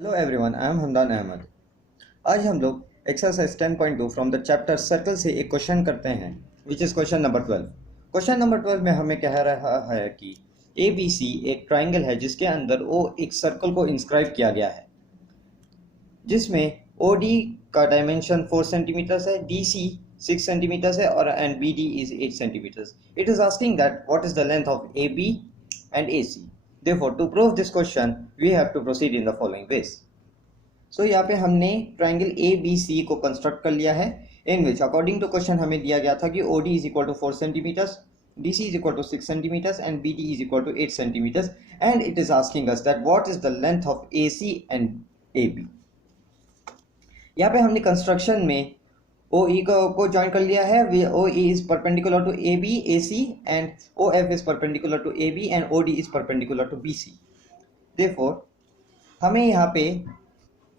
Hello everyone, I am Hamdan Ahmad. आज हम लोग exercise 10.2 from the chapter circle से एक क्वेश्चन करते हैं which is question number 12। Question number 12 में हमें कह रहा है कि ए बी सी एक ट्राइंगल है जिसके अंदर ओ एक सर्कल को इंस्क्राइब किया गया है, जिसमें ओ डी का डायमेंशन 4 सेंटीमीटर्स है, डी सी 6 सेंटीमीटर्स है और and B D is 8 centimetres. It is asking that what is the length of A B and A C. Therefore, to prove this question, we have to proceed in the following ways. So यहाँ पे हमने triangle A B C को construct कर लिया है, in which according to question हमें दिया गया था कि O D is equal to 4 centimetres, D C is equal to 6 centimetres and B D is equal to 8 centimetres, and it is asking us that what is the length of A C and A B. यहाँ पे हमने construction में ओ ई को join कर लिया है। O E is perpendicular to A B A C and O F is perpendicular to A B and O D is perpendicular to B C. Therefore हमें यहाँ पे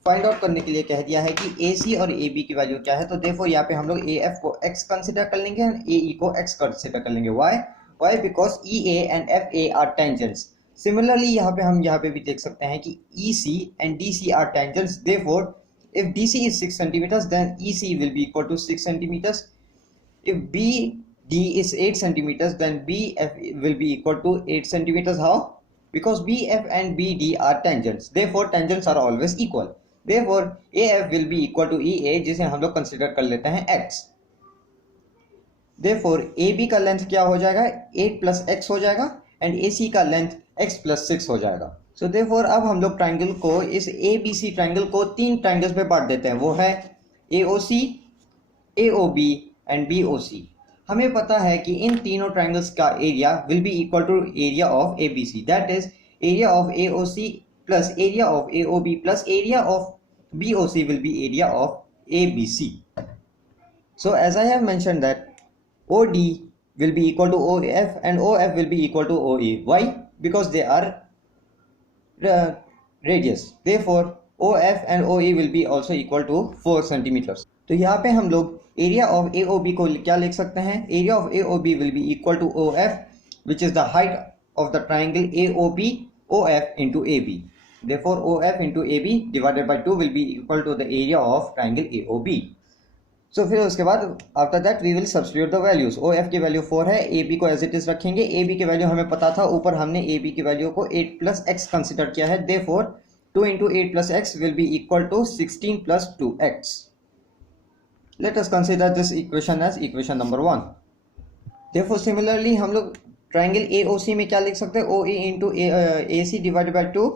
फाइंड आउट करने के लिए कह दिया है कि ए सी और ए बी की वैल्यू क्या है। तो देयरफॉर यहाँ पे हम लोग ए एफ को एक्स कंसिडर कर लेंगे एंड ए ई को एक्स कंसिडर कर लेंगे। Why because E A and F A R tangents. Similarly यहाँ पे हम यहाँ पे भी देख सकते हैं कि E C and D C are tangents. Therefore if DC is 6 centimeters, then EC will be equal to 6 centimeters. If BD is 8 centimeters, then BF will be equal to 8 centimeters. How? Because BF and BD are tangents. Therefore, tangents are always equal. Therefore, AF will be equal to EA, जिसे हम लोग consider कर लेते हैं X. Therefore, AB का length क्या हो जाएगा? 8 plus X हो जाएगा and AC का लेंथ X plus 6 हो जाएगा। सो देयरफॉर अब हम लोग ट्राइंगल को, इस ए बी सी ट्राइंगल को 3 ट्राइंगल्स में बांट देते हैं। वो है A O C, A O B and B O C. हमें पता है कि इन तीनों ट्राइंगल्स का area will be equal to area of A B C, that is area of A O C plus area of A O B plus area of B O C will be area of A B C. So as I have mentioned that O D will be equal to OF and OF will be equal to OE. Why? Because they are radius. Therefore, OF and OE will be also equal to 4 centimeters. तो यहाँ पे हम लोग area of AOB को क्या लिख सकते हैं? Area of AOB will be equal to OF, which is the height of the triangle AOB OF into AB. Therefore, OF into AB divided by 2 will be equal to the area of triangle AOB. So फिर उसके बाद after that we will substitute the values. O F की value 4 है, A B को as it is रखेंगे। A B की value हमें पता था, ऊपर हमने ए बी की वैल्यू को 8 प्लस एक्स कंसिडर किया है। Therefore 2 into 8 plus x will be equal to 16 plus 2x। Let us consider this equation as equation number 1। Therefore similarly हम लोग ट्राइंगल ए ओ सी में क्या लिख सकते हैं? O A into A C divided by 2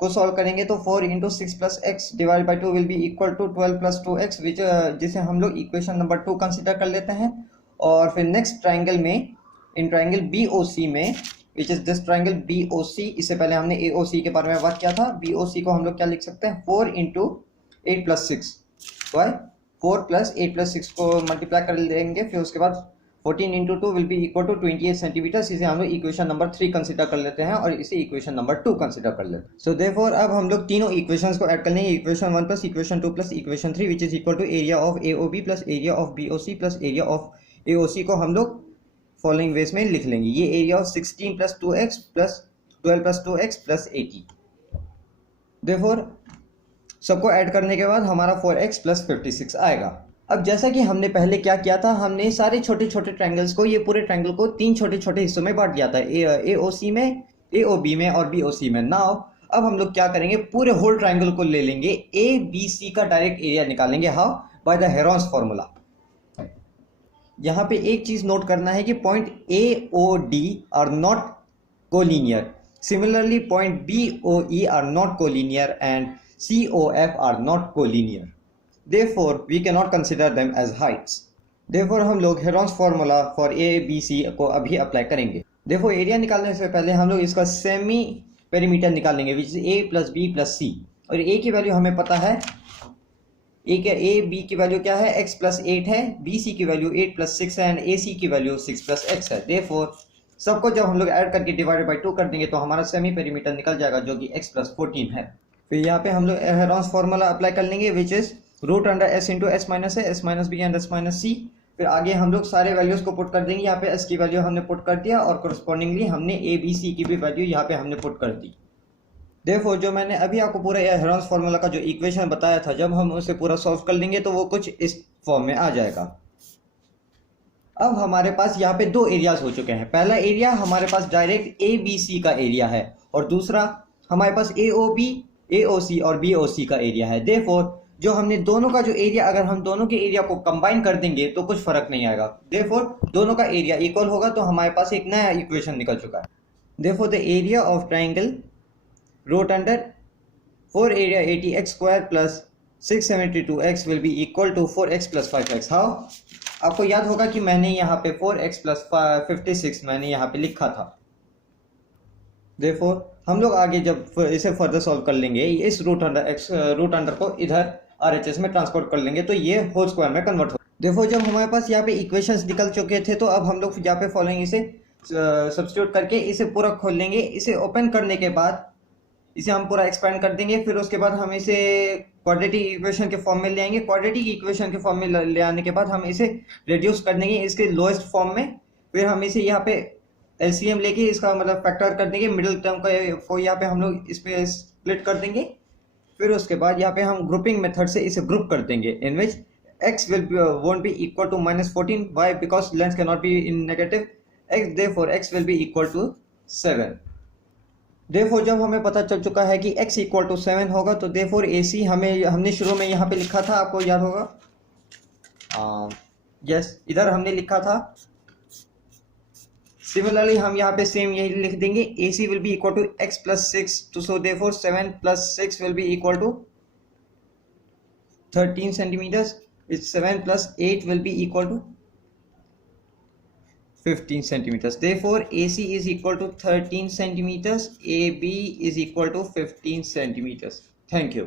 को solve करेंगे तो 4 into 6 plus x divide by 2 will be equal to 12 plus 2x, which जिसे हम लोग इक्वेशन नंबर 2 कंसिडर कर लेते हैं। और फिर नेक्स्ट ट्राइंगल में, in triangle B O C में, which is this triangle B O C, इससे पहले हमने ए ओ सी के बारे में बात किया था। बी ओ सी को हम लोग क्या लिख सकते हैं? 4 into 8 plus 6। Why? 4 plus 8 plus 6 को मल्टीप्लाई कर देंगे, फिर उसके बाद 14 into 2 will be equal to 28 centimetres. इसे हम लोग इक्वेशन नंबर 3 कंसिडर कर लेते हैं और इसे इक्वेशन नंबर 2 कंसिडर कर लेते हैं। सो देयरफॉर अब हम लोग तीनों इक्वेशंस को ऐड कर लेंगे, equation 1 plus equation 2 plus equation 3, which is equal to area of A O B plus area of B O C plus area of A O C को हम लोग फॉलोइंग वेज में लिख लेंगे। ये area of 16 plus 2x plus 12 plus 2x plus 80। Therefore सबको add करने के बाद हमारा 4x प्लस 56 आएगा। अब जैसा कि हमने पहले क्या किया था, हमने सारे छोटे छोटे ट्रायंगल्स को, ये पूरे ट्रायंगल को 3 छोटे छोटे हिस्सों में बांट दिया था, ए ओ सी में, ए ओ बी में और बी ओ सी में। नाउ अब हम लोग क्या करेंगे? पूरे होल ट्रायंगल को ले लेंगे, ए बी सी का डायरेक्ट एरिया निकालेंगे। How? By the Heron's formula. यहाँ पे एक चीज नोट करना है कि point A O D are not collinear, similarly point B O E are not collinear and C O F are not collinear. Therefore, we cannot consider them as heights. Therefore, हम लोग Heron's formula for A B C को अभी apply करेंगे। देखो, area निकालने से पहले हम लोग इसका सेमी पेरीमीटर निकालेंगे, which is A plus B plus C. और ए की वैल्यू हमें पता है, ए बी की वैल्यू क्या है? x प्लस 8 है, बी सी की वैल्यू 8 प्लस 6 है एंड ए सी की वैल्यू 6 प्लस x है। देयरफॉर सबको जब हम लोग ऐड करके डिवाइडेड बाई 2 कर देंगे तो हमारा सेमी पेरीमीटर निकल जाएगा, जो कि x प्लस 14 है। फिर यहाँ पे हम लोग हेरॉन्स फॉर्मूला अप्लाई कर लेंगे, which is root under S into S minus है, S minus B and S minus C. फिर आगे हम लोग सारे वैल्यूज को पुट कर देंगे। यहाँ पे एस की वैल्यू हमने पुट कर दिया और कोरस्पॉन्डिंगली हमने ए बी सी की भी वैल्यू यहाँ पे हमने पुट कर दी। देखो जो मैंने अभी आपको पूरा हेरोन्स फार्मूला का जो इक्वेशन बताया था, जब हम उसे पूरा सॉल्व कर लेंगे तो वो कुछ इस फॉर्म में आ जाएगा। अब हमारे पास यहाँ पे दो एरियाज हो चुके हैं। पहला एरिया हमारे पास डायरेक्ट ए बी सी का एरिया है और दूसरा हमारे पास ए ओ बी, ए ओ सी और बी ओ सी का एरिया है। देयरफॉर जो हमने दोनों का जो एरिया, अगर हम दोनों के एरिया को कंबाइन कर देंगे तो कुछ फर्क नहीं आएगा। देयरफॉर दोनों का एरिया इक्वल होगा, तो हमारे पास एक नया इक्वेशन निकल चुका है। Therefore the area of triangle root under 4 area 80x square plus 672x will be equal to 4x plus 5x. How? आपको याद होगा कि मैंने यहाँ पे 4x plus 56 मैंने यहाँ पे लिखा था। Therefore हम लोग आगे जब इसे फर्दर सॉल्व कर लेंगे, इस रूट अंडर को इधर RHS में ट्रांसपोर्ट कर लेंगे तो ये होल स्क्वायर में कन्वर्ट हो। देखो जब हमारे पास यहाँ पे इक्वेशंस निकल चुके थे, तो अब हम लोग यहाँ पे फॉलोइंग इसे सब्स्टिट्यूट करके इसे पूरा खोल लेंगे। इसे ओपन करने के बाद इसे हम पूरा एक्सपेंड कर देंगे। फिर उसके बाद हम इसे क्वाड्रेटिक इक्वेशन के फॉर्म में ले आएंगे। क्वाड्रेटिक इक्वेशन के फॉर्म में ले आने के बाद हम इसे रिड्यूस कर देंगे इसके लोएस्ट फॉर्म में। फिर हम इसे यहाँ पे एलसीएम लेके इसका मतलब फैक्टर कर देंगे, मिडिल टर्म को यहाँ पे हम लोग इस पे स्प्लिट कर देंगे। फिर उसके बाद यहाँ पे हम ग्रुपिंग मेथड से इसे ग्रुप कर देंगे, इन विच x won't be equal to -14. Why? Because length cannot be in negative. Therefore x will be equal to 7. Therefore जब हमें पता चल चुका है कि x इक्वल टू 7 होगा, तो देयरफॉर AC हमने शुरू में यहाँ पे लिखा था, आपको याद होगा। यस, इधर हमने लिखा था। सिमिलरली हम यहाँ पे सेम यही लिख देंगे, AC will be equal to x plus 6, तो so therefore 7 plus 6 will be equal to 13 centimetres, which 7 plus 8 will be equal to 15 centimeters. Therefore, AC is equal to 13 centimeters, AB is equal to 15 centimeters. Thank you.